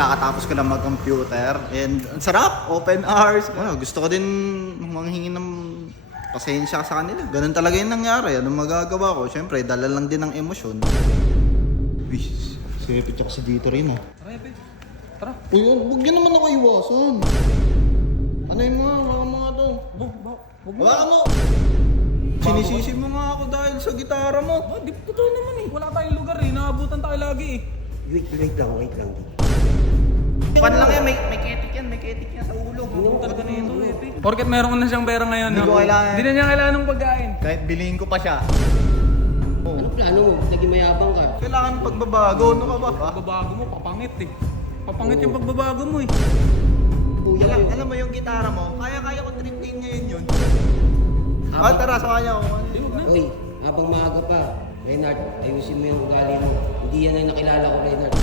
Kakatapos ko na mag-computer and ang sarap, open hours. Gusto ko din manghingi ng pasensya sa kanila. Ganun talaga yung nangyari. Anong magagawa ko? Siyempre, dala lang din ng emosyon. Uy, sipit ako si dito rin ah. Tara, Epe. Tara. Uy, huwag niyo naman ako iwasan. Ano yung mga to? Huwag mo. Wala mo! Sinisisi mo nga ako dahil sa gitara mo. Di totoo naman eh. Wala tayong lugar eh. Naabutan tayo lagi eh. Wait lang. Pan lang yan, may ketik yan sa ulo. Ano talaga na ito, Epe? Porket meron na siyang pera ngayon. Hindi ko kailangan. Hindi na niya kailangan ng pagkain. Kahit bilhin ko pa siya. Ano plano mo? Naging mayabang ka. Kailangan pagbabago, ano ka ba? Pagbabago mo, papangit eh. Papangit yung pagbabago mo eh. Kuya kayo. Alam mo yung gitara mo, kaya ko tripin ngayon yun. Tara, sa kanya ako. Huwag na. Uy, habang maaga pa. Leonard, ayusin mo yung ugali mo. Hindi yan ang nakilala ko, Leonard.